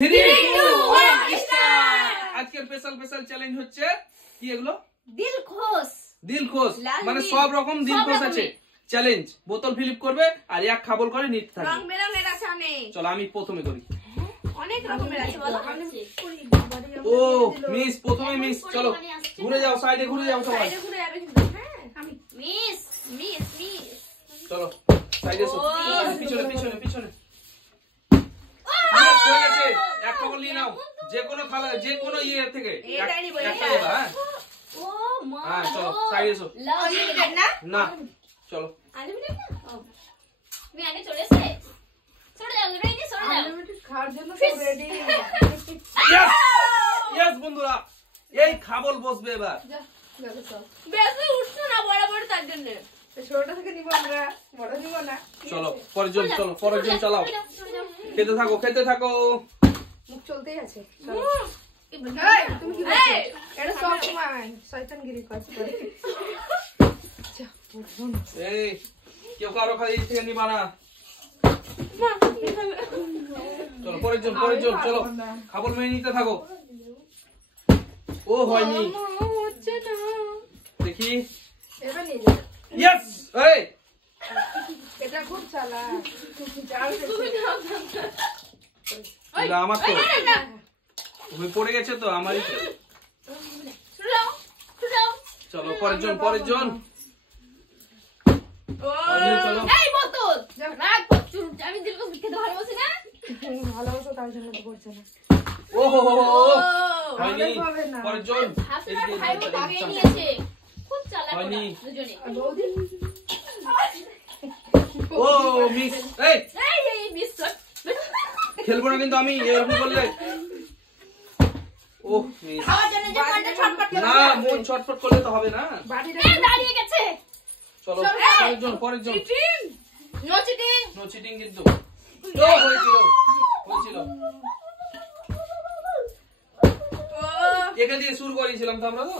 3 2 1 start. আজকের special challenge হচ্ছে কি এগুলো? দিলখোশ মানে সব রকম দিলখোশ আছে চ্যালেঞ্জ। বোতল ফিলিপ করবে আর এক খাবল করে নিতে থাকবে। রং বেরঙের আছে অনেক। চলো আমি প্রথমে করি। অনেক রকমের আছে বলো। ও মিস প্রথমে মিস। চলো ঘুরে যাও, সাইডে ঘুরে যাও সবাই। সাইডে ঘুরে যাবে কিন্তু। হ্যাঁ আমি মিস। চলো সাইডে এসো। পিছনে মিস হয়ে গেছে। এক খাবল নিয়ে নাও, যে কোনো থালা, যে কোনো ইয়ে থেকে একটা নেবা। হ্যাঁ ও মা। হ্যাঁ চলো সাইডে এসো। আনলিমিটেড না? না চলো আনলিমিটেড না? তুমি আগে চলে এসে সরে যাও, রেডি সরে যাও। আনলিমিটেড খাওয়ার জন্য তো রেডি। ইয়েস বন্ধুরা, এই খাবল বসবে এবার। যা যাবে সব। বেশি উঠছো না বরাবর তার জন্য। ছোটটা থেকে নিব আমরা, বড় নিব না। চলো পরের জন চালাও। খেতে থাকো। মুখ চলতেই আছে। এই তুমি কি করছো? এটা সব সময় শয়তানগিরি করছে। এই কেউ কারো খালি থেকে নিবা না। চলো পরের জন চলো খাবল মেনে নিতে থাকো। ও হয়নি, হচ্ছে না। দেখি। এবার নিয়ে যাবে। ইয়েস। এই এটা খুব চালাক। এটা আমার তো তুমি পড়ে গেছে তো আমারই তো। চলো পরের জন ও চলো। এই বোতল রাখ প্রচুর। আমি দিলখোশ খেতে ভালোবাসি না। ভালোবাসো তার জন্য তো করছে না। ও হো হো ও হয়নি। হবে না। পরের জন আপনার ভাই বোন পেয়ে নিয়েছে। খুব চালাক ওরা হয়নি। দুজনে। বৌদি ও মিস। এই এই বিস্কুট খেলবো না কিন্তু আমি এরকম করলে। ও মিস। খাওয়ার জন্য যে মনটা ছটফট করে। না মন ছটফট করলে তো হবে না। বাটিটা এ দাঁড়িয়ে গেছে। চলো পরের জন cheating no cheating. No cheating কিন্তু। ও হয়েছিল ও একে দিয়ে শুরু করেছিলাম তো আমরা, তো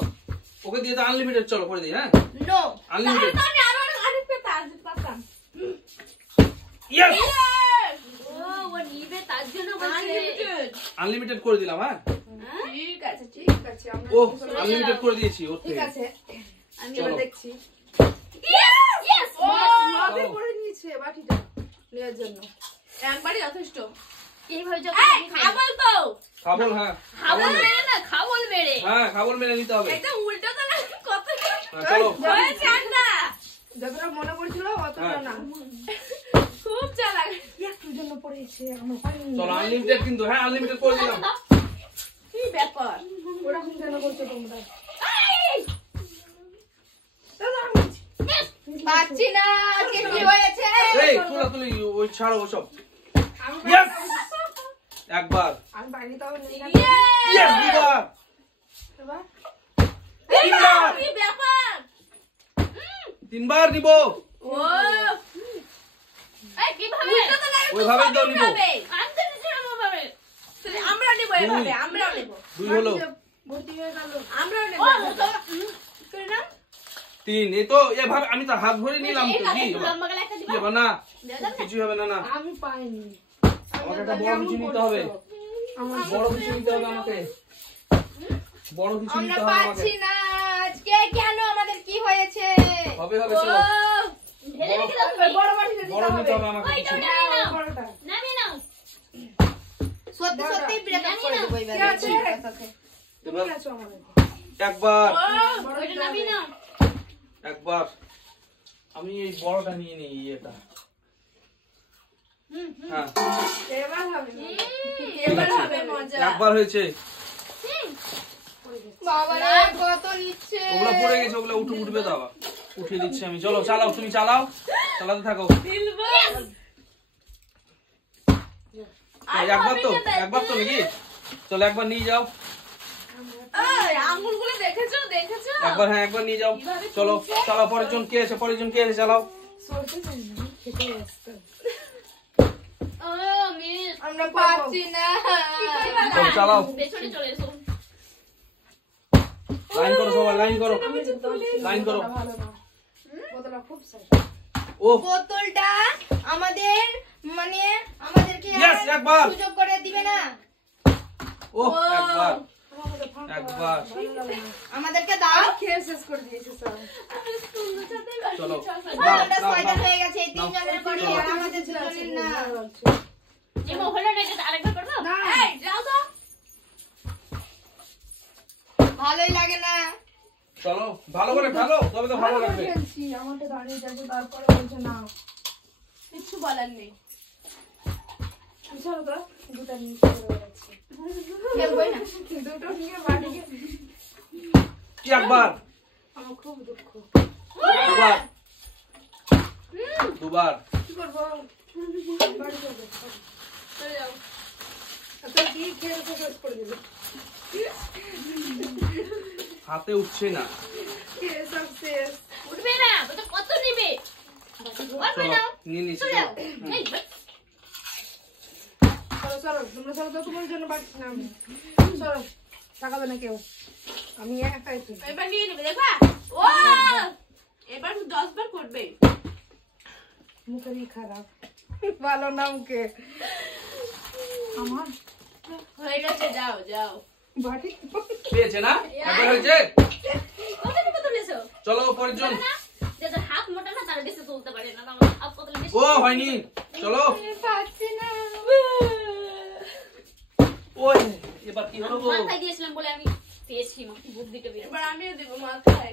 ওকে দিয়ে তো আনলিমিটেড। চলো করে দিই। হ্যাঁ নো Unlimited. আমি আরো আরেক পেতে আজ পাতাম। ইয়েস ও নিবে তার জন্য বলছে আনলিমিটেড করে দিলাম। হ্যাঁ ঠিক আছে ঠিক আছে আমরা ও আনলিমিটেড করে দিয়েছি ওর ঠিক থেকে। আছে। আমি চলো। এবার দেখছি। ইয়েস মাপে করে নিয়েছে বাটিটা নেওয়ার জন্য। একবারই যথেষ্ট। এইভাবে যখন খাবল তো খাবল। হ্যাঁ খাবল মেরে না খাবল মেরে হ্যাঁ খাবল মেনে নিতে হবে। এটা উল্টো তো না কত চলো হয়ে ঠান্ডা যতটা মনে পড়ছিল অতটা হ্যাঁ। না। খুব চালাক। একটুর জন্য পড়েছে আমার হয়নি। চলো আনলিমিটেড কিন্তু। হ্যাঁ আনলিমিটেড করে দিলাম। কি ব্যাপার ওরকম কেন করছো তোমরা? এই! পাচ্ছি না কে কি হয়েছে এই তুলি ওই ছাড়ো ওসব। ইয়েস একবার। আমি বাইরে তাও নেই না। ইয়েস দুবার। এবার তিনবার। কি ব্যাপার তিনবার নিব। ও এই কিভাবে ওইভাবেই তো নিব। আনতে দিছো না ভাবে আমরা নেব এভাবে আমরাও নেব দুই হলো। ভর্তি হয়ে গেল। আমরাও নেব করে না 3। এই তো এভাবে আমি তো হাত ভরে নিলাম তো। কি লম্বা গলা একটা কি দিবা হবে না, কিছু হবে না। না আমি পাইনি। আমাকে একটা বড় কিছু নিতে হবে। বড় কিছু নিতে হবে আমাকে। বড় কিছু আমরা নিতে হবে আমাকে। পাচ্ছি না আজকে কেন আমাদের কি হয়েছে হবে চলো। ঢেলে রেখে দাও তুমি। বড় বাটিটা বড় দিতে নিতে হবে। হবে আমাকে কিছু। বড়টা। নামিয়ে নাও সত্যি ব্রেকআপ করে দেব ঠিক এবারে আছে। তুমি এবার আছো আমাদের। একবার ওইটা নামিয়ে নাও একবার আমি এই বড়টা নিয়ে নিই এটা। হ্যাঁ এবার হবে। এবার হবে মজা একবার হয়েছে। বাবা রে কত নিচ্ছে ওগুলো পড়ে গেছে, ওগুলো উঠবে তো আবার। উঠিয়ে দিচ্ছি আমি। চলো চালাও, তুমি চালাতে থাকো। একবার তো নাকি। চলো একবার নিয়ে যাও। আঙ্গুলগুলো দেখেছো একবার হ্যাঁ একবার নিয়ে যাও। চলো চালাও। পরের জন কে আছে চালাও। সরতে চাই না, খেতে আসতে। ও মিস আমরা পাচ্ছি না চলো চালাও। পেছনে চলে এসো লাইন করো সবাই, লাইন করো। ভালো না। বোতলটা খুব সাইজ। ও বোতলটা আমাদের মানে আমাদেরকে Yes, একবার। সুযোগ করে দিবে না ও একবার একবার আমাদেরকে দাও খেয়ে শেষ করে দিয়েছে সব চলো আমাদের ছয়টা হয়ে গেছে এই তিনজনের পরে আর আমাদের দুজনের না এমো হলো না এটা আরেকবার করব এই যাও তো ভালোই লাগে না চলো ভালো করে ফেলো তবে তো ভালো লাগবে খেলছি আমারটা দাঁড়িয়ে যাবে তারপরে বলছে না কিছু বলার নেই চলো তো দুটো নিয়ে চলে যাচ্ছে খেলবই না দুটো নিয়ে বাড়িকে কি একবার আমার খুব দুঃখ দুবার দুবার কি করবো বাড়ি যাবে চলে যাও আচ্ছা কি খেয়ে শেষ করে দিল হাতে উঠছে না খেয়ে সব শেষ উঠবে না তো কত নেবে পারবে চলো না নিয়ে নিচ্ছি চলে যাও এই চলো চলো তোমরা চলো তো তোমার জন্য বাড়ি না চলো টাকাবে না কেউ আমি একাই তো এবার নিয়ে নেবে দেখবা ও এবার 10 বার করবে মুখেরই খারাপ ভালো না মুখে আমার হয়ে গেছে যাও যাও বাড়ি পেয়েছে না একবার হয়েছে কত কত নিছো চলো পরের জন যাদের হাত মোটা না তারা বেশি তুলতে পারে না আমার হাত কত বেশি ও হয়নি চলো পাচ্ছি না ওই এবার কি হলো গো মাথায় দিয়েছিলাম বলে আমি পেয়েছি বুদ্ধিটা বের এবার আমিও দেবো মাথায়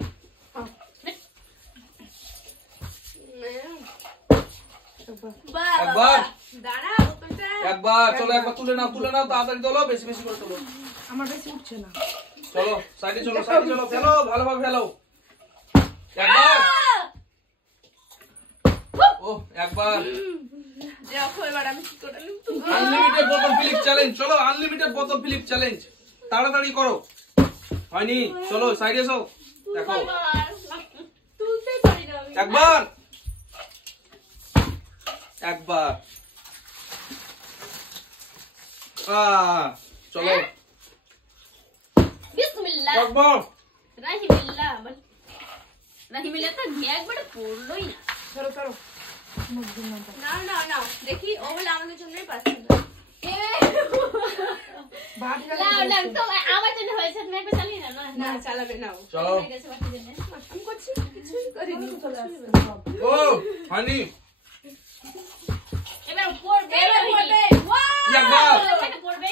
একবার দাঁড়া বোতলটা একবার চলো একবার তুলে নাও তাড়াতাড়ি তোলো বেশি বেশি করে তোলো আমার বেশি উঠছে না চলো সাইডে চলো ফেলো ভালোভাবে ফেলো একবার ও একবার দেখো এবার আমি কি করে আনলিমিটেড বোতল ফিলিপ চ্যালেঞ্জ চলো আনলিমিটেড বোতল ফিলিপ চ্যালেঞ্জ তাড়াতাড়ি করো হয়নি চলো সাইডে এসো দেখো তুলতে পারি না আমি একবার একবার চলো বিসমিল্লাহ একবার রাহিমিল্লাহ রাহিমিল্লাহ তো একবার পড়লোই না চলো চলো না না না দেখি ও বলে আমাদের জন্যই পাচ্ছি বাড়ি লাও লাও তো আমার জন্য হয়েছে তুমি একবার চালিয়ে না না চালাবে নাও চলো হয়ে গেছে বাকি জন্য আমি করছি কিছুই করিনি চলে আসছে ও হয়নি এবার পড়বে একবার এটা পড়বে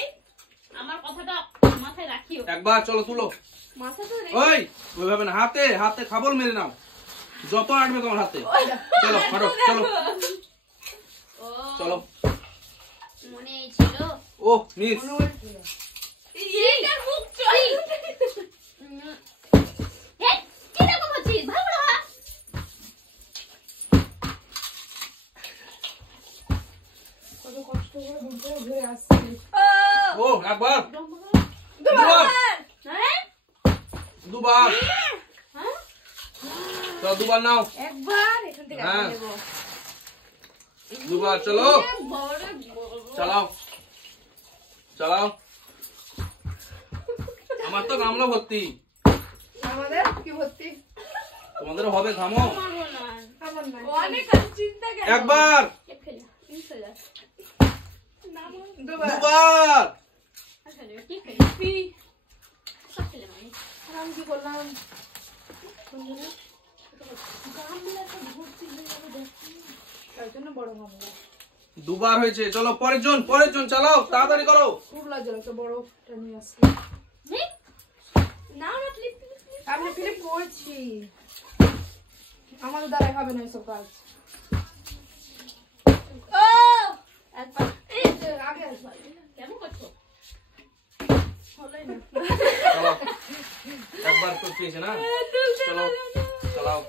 আমার কথাটা মাথায় রাখিও একবার চলো তুলো মাথা তো ওই ওইভাবে না হাতে খাবল মেরে নাও যত আটবে তোমার হাতে চলো হাঁটো চলো ও চলো মনে ছিল ও মিস এইটার মুখ চল এই কি রকম হচ্ছিস ভালো না কত কষ্ট করে ঘুরতে ঘুরে আসছি ও একবার দুবার হ্যাঁ দুবার হ্যাঁ চলো দুবার নাও একবার এখান থেকে হ্যাঁ। নেবো দুবার চলো বড় চালাও আমার তো গামলা ভর্তি আমাদের কি ভর্তি তোমাদের হবে থামো আমার নাই অনেক চিন্তা কেন একবার দুবার দুবার কি খেলি সব খেলে মানে আমি কি করলাম তার জন্য বড় মামলা দুবার হয়েছে চলো পরের জন চালাও তাড়াতাড়ি করো খুব লজ্জা লাগছে বড়টা নিয়ে আসছি না না ক্লিপ আমি ফিরে পড়ছি আমাদের দ্বারা হবে না এসব কাজ ও একবার এই যে আগে আসবে কেমন করছো হলোই না চলো একবার তো পেয়েছে না চলো চালাও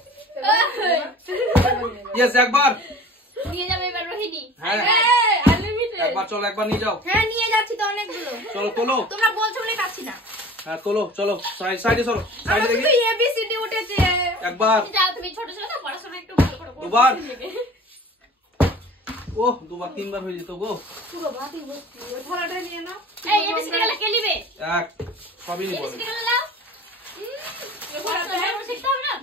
ইয়েস একবার নিয়ে যাবে এবার রোহিণী হ্যাঁ আনলিমিটেড একবার চলো একবার নিয়ে যাও হ্যাঁ নিয়ে যাচ্ছি তো অনেকগুলো চলো তোলো তোমরা বলছো বলে পাচ্ছি না হ্যাঁ তোলো চলো সাইডে চলো সাইডে আমার দেখি তো এবিসিডি উঠেছে একবার যাও তুমি ছোট ছোট না পড়াশোনা একটু ভালো করে করো দুবার। ও দুবার তিনবার হয়ে যেত গো পুরো ভাতি ভর্তি ওই থালাটা নিয়ে নাও এই এবিসিডি গুলো কে নিবে এক সবই নিবো এবিসিডি গুলো নাও শিখতে হবে না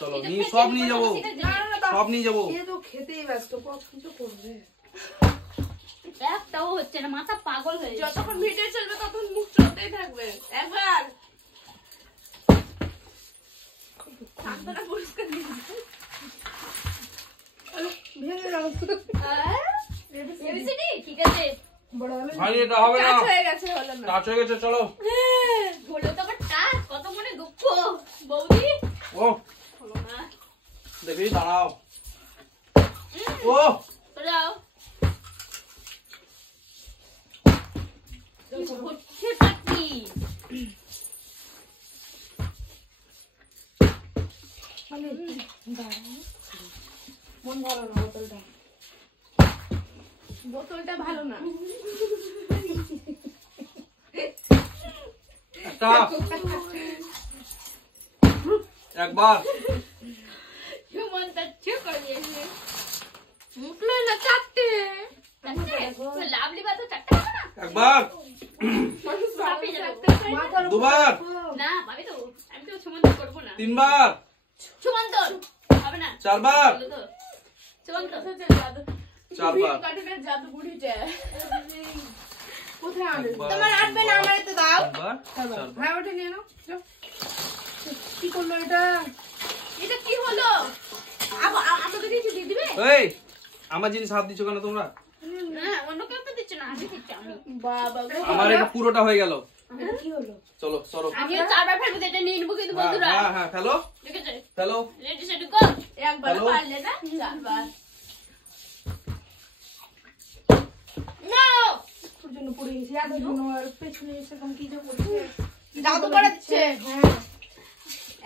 চলো নিয়ে সব নিয়ে যাবো সব নিয়ে যাবো এ তো খেতেই ব্যস্ত কিছু করবে একটাও হচ্ছে না মাথা পাগল হয়ে যাচ্ছে যতক্ষণ ভিডিও চলবে ততক্ষণ সান্তনা পুরস্কার দিন ভেঙে গেল এবিসিডি ঠিক আছে বড় হলে ভাই এটা হবে না, কাজ হয়ে গেছে, হলো না। টাচ হয়ে গেছে, চলো। হলো তো আবার টাচ, কত মনে দুঃখ বৌদি। ও হলো না, দেখি, দাঁড়াও। ও চলে যাও। হচ্ছে পাটি মানে মন ভালো না বোতলটা, বোতলটা ভালো না। একটা, একবার, সুমনটা ছে করে দিয়েছে। মুখলো না চারটে। চারটে? লাভলি বা তো চারটে হবে না? একবার, চাপে যাবো। মাথার উপর দুবার, না পাবি তো, আমি তো সুমন্ত করবো না। তিনবার, সুমন্ত হবে না, চারবার, হলো তো। সুমন্ত চারবার, কোথায় আনবে? একবার, তোমার আনবে না, আমারে তো দাও। তিনবার, চারবার। হ্যাঁ, ওটা নিয়ে নাও। যাও। কি করলো এটা? এটা কি হলো? আমাদের কিছু দিয়ে দিবে? এই, আমার জিনিস হাত দিচ্ছ কেন তোমরা? না, অন্য কেউ তো দিচ্ছে না, আমি দিচ্ছি আমি। বাবা গো। আমার এটা পুরোটা হয়ে গেল। এটা কি হলো? চলো, সরো। আমিও চারবার ফেলবো, এটা নিয়ে নেবো কিন্তু বন্ধুরা। হ্যাঁ, হ্যাঁ, ফেলো, ঠিক আছে, ফেলো। রেডি সেডি গো। একবার হ্যালো। পারলে না, চারবার। নো, তোর জন্য পড়ে গেছে, এত জন্য আর পেছনে এসে এরকম কি যে করছে। জাদু করে দিচ্ছে। হ্যাঁ।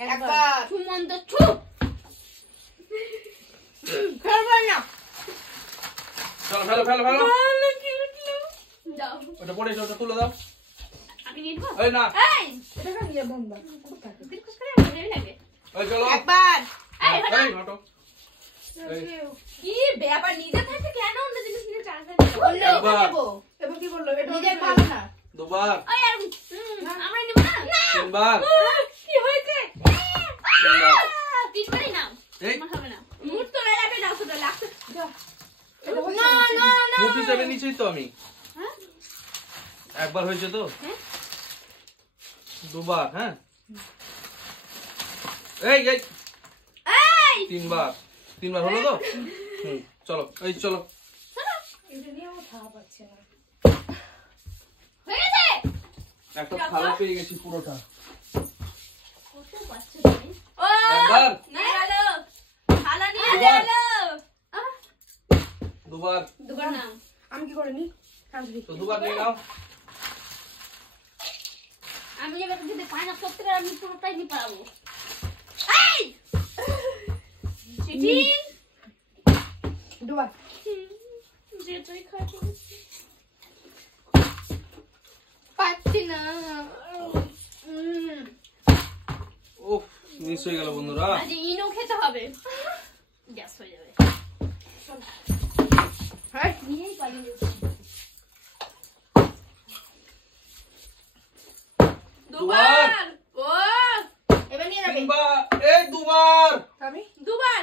একবার সুমন্ত চুপ। খেলবে না। চলো, ফেলো, ফেলো, ফেলো। যাও, ওটা পড়েছে, ওটা তুলে দাও। আমি নিয়ে নেবো। এই না, এই, এটা নিয়ে বন্ধ। কোথায়? দিলকুশ করে আমি নেবে নাকি? এই চলো। একবার। এই, হটো। এই, হটো। এই। কি ব্যাপার, নিজে থাকতে কেন অন্য জিনিস নিয়ে চালাতে একবার, এবার কি করলো? এটা নিজের হচ্ছে- ভালো না। দুবার, ওই আর আমরা নিব না। তিনবার, কি হয়েছে? তিনবার। তিনবারই নাও। এই, আমার হবে না। মুড তো লাগাবে না, শুধু লাগছে। যাও। এটা হচ্ছে- না, না, না। মুখ হিসাবে নিচেই তো আমি। হ্যাঁ? একবার হয়েছে তো? হ্যাঁ? দুবার, হ্যাঁ। এই, এই, এই, তিনবার, তিনবার হলো তো? হুম, চলো, এই চলো। এটা নিয়েও থাকা পাচ্ছে না। হয়ে গেছে? একটা থালা পেয়ে গেছি পুরোটা। কত বাচ্চা তুমি? ও, একবার, নিয়ে গেল। থালা নিয়ে দুবার। গেল। আহ, দুবার, দুবার নাও। আমি কি করে নি? তাড়াতাড়ি। তো দুবার নিয়ে নাও। আমি এবার যদি পাই না সত্যিকার আমি পুরোটাই নিয়ে পারবো। এই! চিটিং! দুবার। যেটাই খাচ্ছি। পাচ্ছি না। উফ, মিস হয়ে গেল বন্ধুরা। আজ ইনো খেতে হবে। গ্যাস হয়ে যাবে। হ্যাঁ। নিয়েই পালিয়ে দুবার। ও, এবার নিয়ে যাবে। তিনবার, এই দুবার, আমি দুবার।